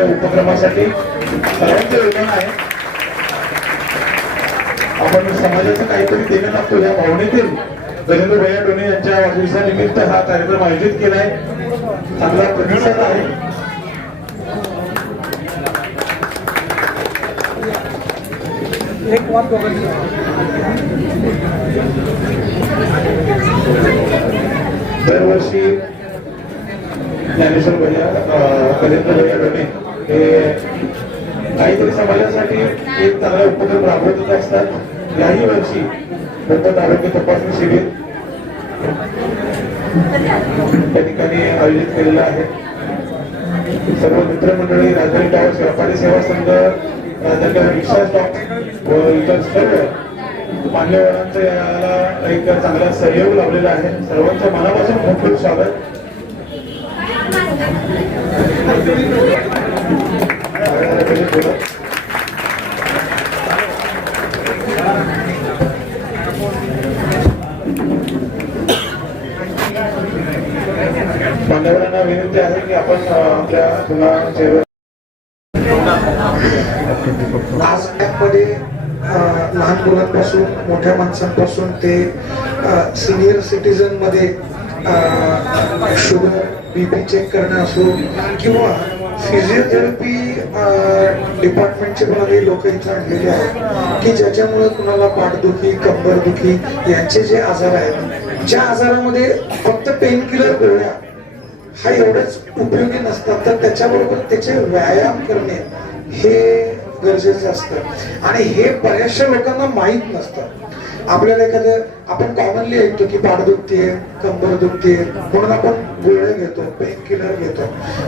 या उपक्रमासाठी सर्वांचे योगदान आहे. आपण समाजाचं काहीतरी देणं लागतो या भावनेतील गजेंद्र भैया डोने यांच्या वाढदिवसानिमित्त हा कार्यक्रम आयोजित केलाय. चांगला प्रतिसाद आहे. दरवर्षी ज्ञानेश्वर भैया गजेंद्र भैया डोने हे काहीतरी समाजासाठी एक चांगला उपक्रम राबवत असतात. याही वर्षी मोफत आरोग्य तपासणी शिबिर त्या ठिकाणी आयोजित केलेलं आहे. सर्व मित्रमंडळी, राजधानी टावर्स व्यापारी सेवा संघ, राजधानी रिक्षा स्टॉप व इतर सर्व मान्यवरांचा याला एक चांगला सहयोग लाभलेला आहे. सर्वांच्या मनापासून खूप खूप स्वागत. मान्यवरांना विनंती आहे की आपण आपल्या पुन्हा आज ॲपमध्ये लहान मुलांपासून मोठ्या माणसांपासून ते सिनियर सिटीजन मध्ये शुगर बीपी चेक करणे असो किंवा फिजिओथेरपी डिपार्टमेंटचे पण काही लोक इथे आणलेले आहेत की ज्याच्यामुळे कुणाला पाठदुखी, कंबरदुखी यांचे जे आजार आहेत, ज्या आजारामध्ये फक्त पेन किलर गोळ्या हा एवढंच उपयोगी नसतात, तर त्याच्याबरोबर त्याचे व्यायाम करणे हे गरजेचं असतं. आणि हे बऱ्याचशा लोकांना माहीत नसतं. आपल्याला एखादं आपण कॉमनली ऐकतो की पाठ दुखते, कंबर दुखते म्हणून आपण गोळ्या घेतो, पेन किलर घेतो,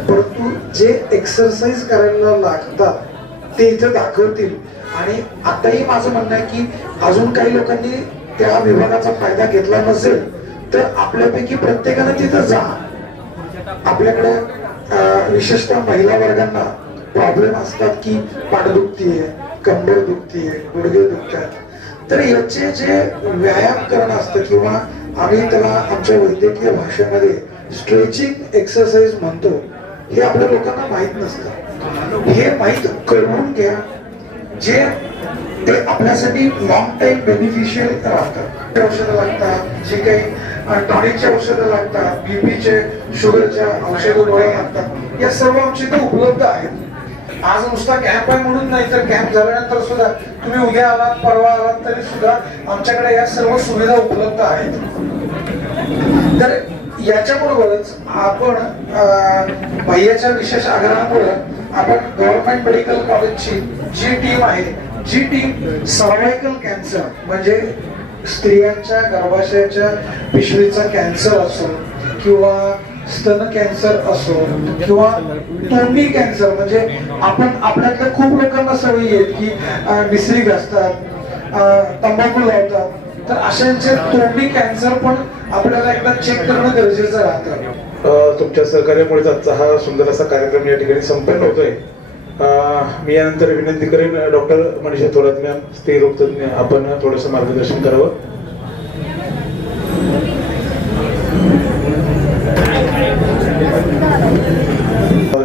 परंतु जे एक्सरसाइज करायला लागतात ते इथं दाखवतील. आणि आताही माझं म्हणणं आहे की अजून काही लोकांनी त्या विभागाचा फायदा घेतला नसेल तर आपल्यापैकी प्रत्येकानं तिथं जा. आपल्याकडे विशेषतः महिला वर्गांना प्रॉब्लेम असतात की पाठ दुखतीये, कंबर दुखतीये, गुडघे दुखतात, तर याचे जे व्यायाम करणं असतं किंवा आम्ही त्याला आमच्या वैद्यकीय भाषेमध्ये स्ट्रेचिंग एक्सरसाइज म्हणतो, हे आपल्या लोकांना माहीत नसतं. हे माहीत करून घ्या, जे ते आपल्यासाठी लॉंग टाइम बेनिफिशियल राहतात. औषधं लागतात, जे काही टॉनिकचे औषधं लागतात, बीपीचे, शुगरच्या औषधं गोळ्या लागतात, या सर्व आमच्या इथे उपलब्ध आहेत. आज नुसता कॅम्प आहे म्हणून नाही, तर कॅम्प झाल्यानंतर सुद्धा तुम्ही उद्या आलात, परवा आलात तरी सुद्धा आमच्याकडे या सर्व सुविधा उपलब्ध आहेत. तर याच्याबरोबरच आपण भैयाच्या विशेष आग्रहामुळे आपण गव्हर्नमेंट मेडिकल कॉलेजची जी टीम आहे, जी टीम सर्वायकल कॅन्सर म्हणजे स्त्रियांच्या गर्भाशयाच्या पिशवीचा कॅन्सर असो किंवा स्तन कॅन्सर असो किंवा तोंडी कॅन्सर, म्हणजे आपण आपल्यातल्या खूप लोकांना सवयी आहेत की मिसरी घासतात, तंबाखू लावतात, तर अशांचे तोंडी कॅन्सर पण आपल्याला एकदा चेक करणं गरजेचं राहतं. तुमच्या सहकार्यामुळे आजचा हा सुंदर असा कार्यक्रम या ठिकाणी संपन्न होतोय. मी यानंतर विनंती करेन डॉक्टर मनीषा थोरात मॅम, स्त्रीरोग तज्ञ, आपण थोडंसं मार्गदर्शन करावं.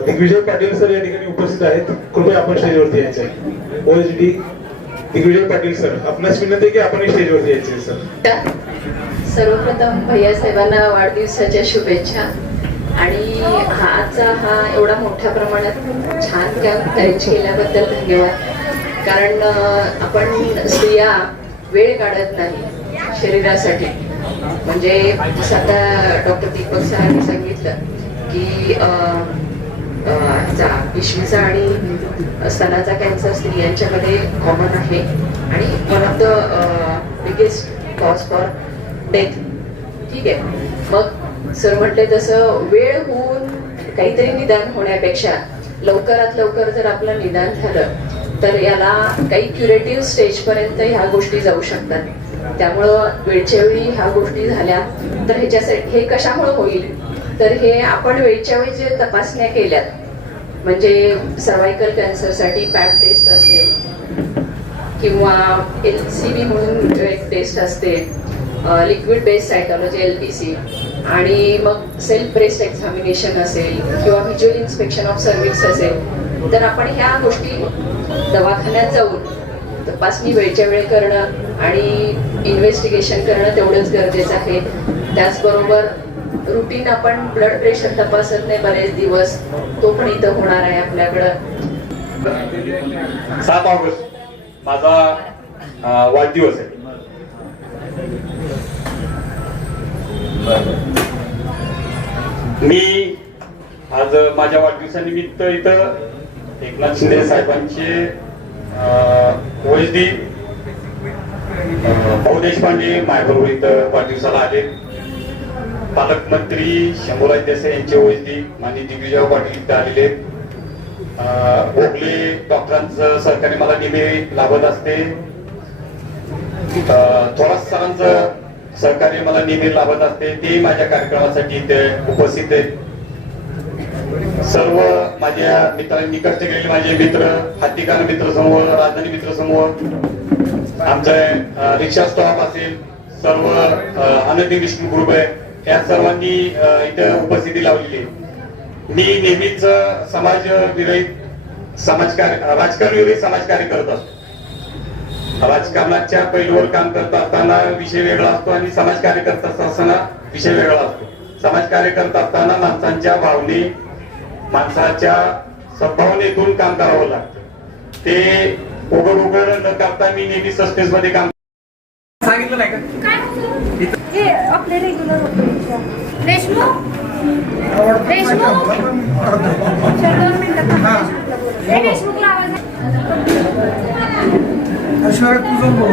दिग्विजय पाटील सर या ठिकाणी उपस्थित आहेत. कृपया आपण स्टेजवरती यायचं आहे. ओएचडी दिग्विजय पाटील सर, आपणास विनंती आहे की आपण स्टेजवरती यायचे सर. सर्वप्रथम भैया साहेबांना वाढदिवसाच्या शुभेच्छा. आणि आजचा हा एवढा मोठ्या प्रमाणात छान कॅम्प अरेंज केल्याबद्दल धन्यवाद. कारण आपण स्त्रिया वेळ काढत नाही शरीरासाठी. म्हणजे जसं आता डॉक्टर दीपक सरांनी सांगितलं की पिशवीचा आणि स्तनाचा कॅन्सर स्त्रियांच्यामध्ये कॉमन आहे आणि one of the biggest cause for death. ठीक आहे. मग सर म्हटले तसं वेळ होऊन काहीतरी निदान होण्यापेक्षा लवकरात लवकर जर आपलं निदान झालं तर याला काही क्युरेटिव्ह स्टेजपर्यंत ह्या गोष्टी जाऊ शकतात. त्यामुळं वेळच्या वेळी ह्या गोष्टी झाल्या तर ह्याच्यासाठी हे कशामुळे होईल तर हे आपण वेळच्या वेळी जे तपासण्या केल्यात, म्हणजे सर्वायकल कॅन्सरसाठी पॅप टेस्ट असेल किंवा LCB म्हणून एक टेस्ट असते, लिक्विड बेस्ड सायटॉलॉजी LBC, आणि मग सेल्फ ब्रेस्ट एक्झामिनेशन असेल किंवा व्हिज्युअल इन्स्पेक्शन ऑफ सर्व्हिक्स असेल, तर आपण ह्या गोष्टी दवाखान्यात जाऊन तपासणी वेळच्या वेळ करणं आणि इन्व्हेस्टिगेशन करणं तेवढंच गरजेचं आहे. त्याचबरोबर रुटीन आपण ब्लड प्रेशर तपासत नाही बरेच दिवस, तो पण इथं होणार आहे आपल्याकडं. 7 ऑगस्ट माझा वाढदिवस आहे. मी आज माझ्या वाढदिवसानिमित्त इथं एकनाथ शिंदे साहेबांचे ओएसडी भाऊ देशपांडे माझ्याबरोबर इथं वाढदिवसाला आले. पालकमंत्री शंभूराज देसाई यांचे ओएसडी माननीय दिग्विजय पाटील इथं आलेले. भोगले डॉक्टरांचं सहकार्य मला नेहमी लाभत असते. थोरात सरांचं सहकार्य मला नेहमी लाभत असते, ते माझ्या कार्यक्रमासाठी इथे उपस्थित आहेत. सर्व माझ्या मित्रांनी निकटचे गेलेले माझे मित्र, हातीकान मित्र समूह, राजधानी मित्र समूह, आमचा रिक्षा स्टॉप असेल, सर्व आनंद इंग्लिश ग्रुप आहे, या सर्वांनी इथे उपस्थिती लावलेली. मी नेहमीच समाज विरहित राजकारण विरहित समाजकार्य करत असतो. राजकारणाच्या पैलूवर काम करत असताना विषय वेगळा असतो आणि समाजकार्य करत असताना विषय वेगळा असतो. समाजकार्य करत असताना माणसांच्या भावने, माणसाच्या सद्भावनेतून काम करावं लागतं. ते उघड उघड न करता मी नेहमी सस्पेन्स मध्ये काम सांगितलं नाही का? हे आपले रेग्युलर देशमुख देशमुख 2 मिनिटं देशमुखला आवाज शुगर करतोय.